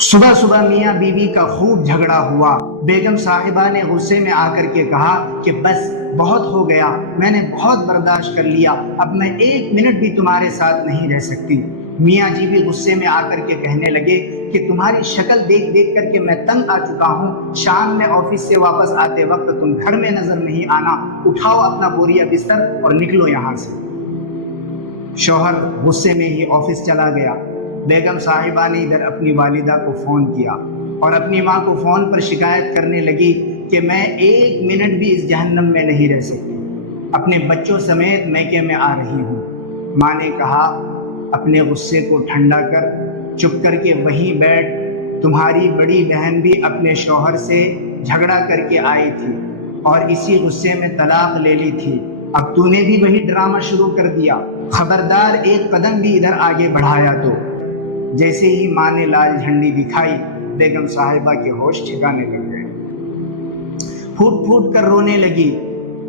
صبح صبح میاں بیوی کا خوب جھگڑا ہوا۔ بیگم صاحبہ نے غصے میں آ کر کے کہا کہ بس بہت ہو گیا، میں نے بہت برداشت کر لیا، اب میں ایک منٹ بھی تمہارے ساتھ نہیں رہ سکتی۔ میاں جی بھی غصے میں آ کر کے کہنے لگے کہ تمہاری شکل دیکھ دیکھ کر کے میں تنگ آ چکا ہوں، شام میں آفس سے واپس آتے وقت تم گھر میں نظر نہیں آنا، اٹھاؤ اپنا بوریا بستر اور نکلو یہاں سے۔ شوہر غصے میں ہی آفس چلا گیا۔ بیگم صاحبہ نے ادھر اپنی والدہ کو فون کیا اور اپنی ماں کو فون پر شکایت کرنے لگی کہ میں ایک منٹ بھی اس جہنم میں نہیں رہ سکتی، اپنے بچوں سمیت میکے میں آ رہی ہوں۔ ماں نے کہا اپنے غصے کو ٹھنڈا کر چپ کر کے وہیں بیٹھ، تمہاری بڑی بہن بھی اپنے شوہر سے جھگڑا کر کے آئی تھی اور اسی غصے میں طلاق لے لی تھی، اب تو نے بھی وہی ڈرامہ شروع کر دیا، خبردار ایک قدم بھی ادھر آگے بڑھایا تو۔ جیسے ہی ماں نے لال جھنڈی دکھائی، بیگم صاحبہ کے ہوش ٹھکانے لگ گئے، پھوٹ پھوٹ کر رونے لگی۔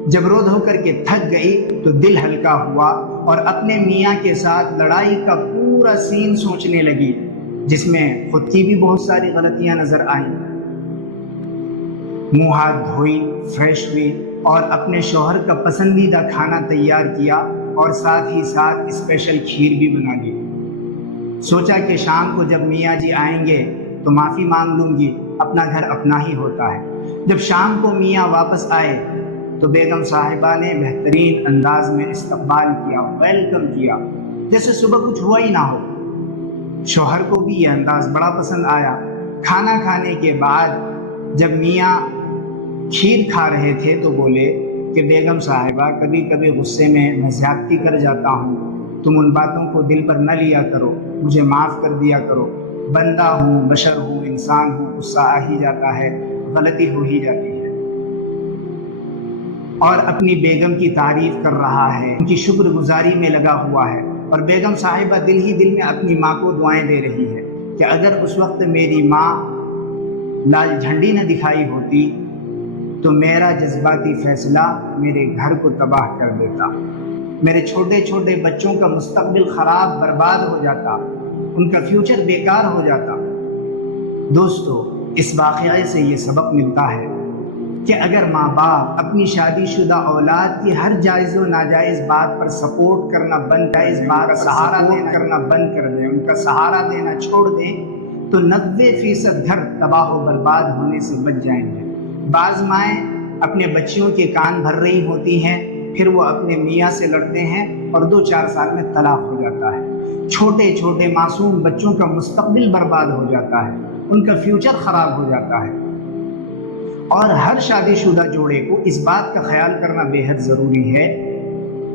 جب رو دھو کر کے تھک گئی تو دل ہلکا ہوا اور اپنے میاں کے ساتھ لڑائی کا پورا سین سوچنے لگی، جس میں خود کی بھی بہت ساری غلطیاں نظر آئیں۔ منہ ہاتھ دھوئی، فریش ہوئی اور اپنے شوہر کا پسندیدہ کھانا تیار کیا اور ساتھ ہی ساتھ اسپیشل کھیر بھی بنا لی۔ سوچا کہ شام کو جب میاں جی آئیں گے تو معافی مانگ لوں گی، اپنا گھر اپنا ہی ہوتا ہے۔ جب شام کو میاں واپس آئے تو بیگم صاحبہ نے بہترین انداز میں استقبال کیا، ویلکم کیا، جیسے صبح کچھ ہوا ہی نہ ہو۔ شوہر کو بھی یہ انداز بڑا پسند آیا۔ کھانا کھانے کے بعد جب میاں کھیر کھا رہے تھے تو بولے کہ بیگم صاحبہ کبھی کبھی غصے میں زیادتی کر جاتا ہوں، تم ان باتوں کو دل پر نہ لیا کرو، مجھے معاف کر دیا کرو، بندہ ہوں، بشر ہوں، انسان ہوں، غصہ آ ہی جاتا ہے، غلطی ہو ہی جاتی ہے۔ اور اپنی بیگم کی تعریف کر رہا ہے، ان کی شکر گزاری میں لگا ہوا ہے، اور بیگم صاحبہ دل ہی دل میں اپنی ماں کو دعائیں دے رہی ہے کہ اگر اس وقت میری ماں لال جھنڈی نہ دکھائی ہوتی تو میرا جذباتی فیصلہ میرے گھر کو تباہ کر دیتا، میرے چھوٹے چھوٹے بچوں کا مستقبل خراب برباد ہو جاتا، ان کا فیوچر بیکار ہو جاتا۔ دوستو، اس واقعے سے یہ سبق ملتا ہے کہ اگر ماں باپ اپنی شادی شدہ اولاد کی ہر جائز و ناجائز بات پر سپورٹ کرنا بند کریں، اس بات کا سہارا کرنا بند کر دیں، ان کا سہارا دینا چھوڑ دیں، تو 90% گھر تباہ و برباد ہونے سے بچ جائیں گے۔ بعض مائیں اپنے بچیوں کے کان بھر رہی ہوتی ہیں، پھر وہ اپنے میاں سے لڑتے ہیں اور 2-4 سال میں طلاق ہو جاتا ہے۔ چھوٹے چھوٹے معصوم بچوں کا مستقبل برباد ہو جاتا ہے، ان کا فیوچر خراب ہو جاتا ہے۔ اور ہر شادی شدہ جوڑے کو اس بات کا خیال کرنا بے حد ضروری ہے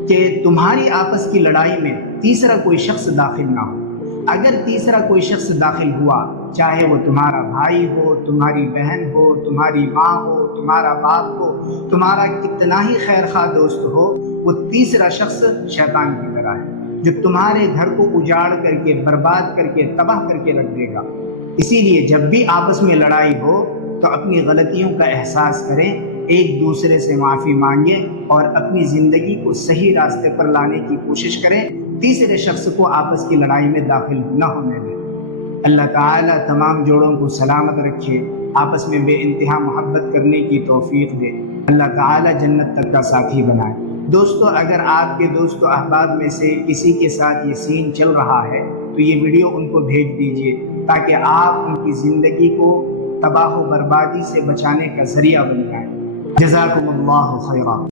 کہ تمہاری آپس کی لڑائی میں تیسرا کوئی شخص داخل نہ ہو۔ اگر تیسرا کوئی شخص داخل ہوا، چاہے وہ تمہارا بھائی ہو، تمہاری بہن ہو، تمہاری ماں ہو، تمہارا باپ ہو، تمہارا کتنا ہی خیر خواہ دوست ہو، وہ تیسرا شخص شیطان کی طرح ہے جو تمہارے گھر کو اجاڑ کر کے، برباد کر کے، تباہ کر کے رکھ دے گا۔ اسی لیے جب بھی آپس میں لڑائی ہو تو اپنی غلطیوں کا احساس کریں، ایک دوسرے سے معافی مانگیں اور اپنی زندگی کو صحیح راستے پر لانے کی کوشش کریں، تیسرے شخص کو آپس کی لڑائی میں داخل نہ ہونے دیں۔ اللہ تعالیٰ تمام جوڑوں کو سلامت رکھے، آپس میں بے انتہا محبت کرنے کی توفیق دے، اللہ تعالیٰ جنت تک کا ساتھی بنائے۔ دوستو، اگر آپ کے دوست و احباب میں سے کسی کے ساتھ یہ سین چل رہا ہے تو یہ ویڈیو ان کو بھیج دیجئے تاکہ آپ ان کی زندگی کو تباہ و بربادی سے بچانے کا ذریعہ بن جائیں۔ جزاکم اللہ خیرا۔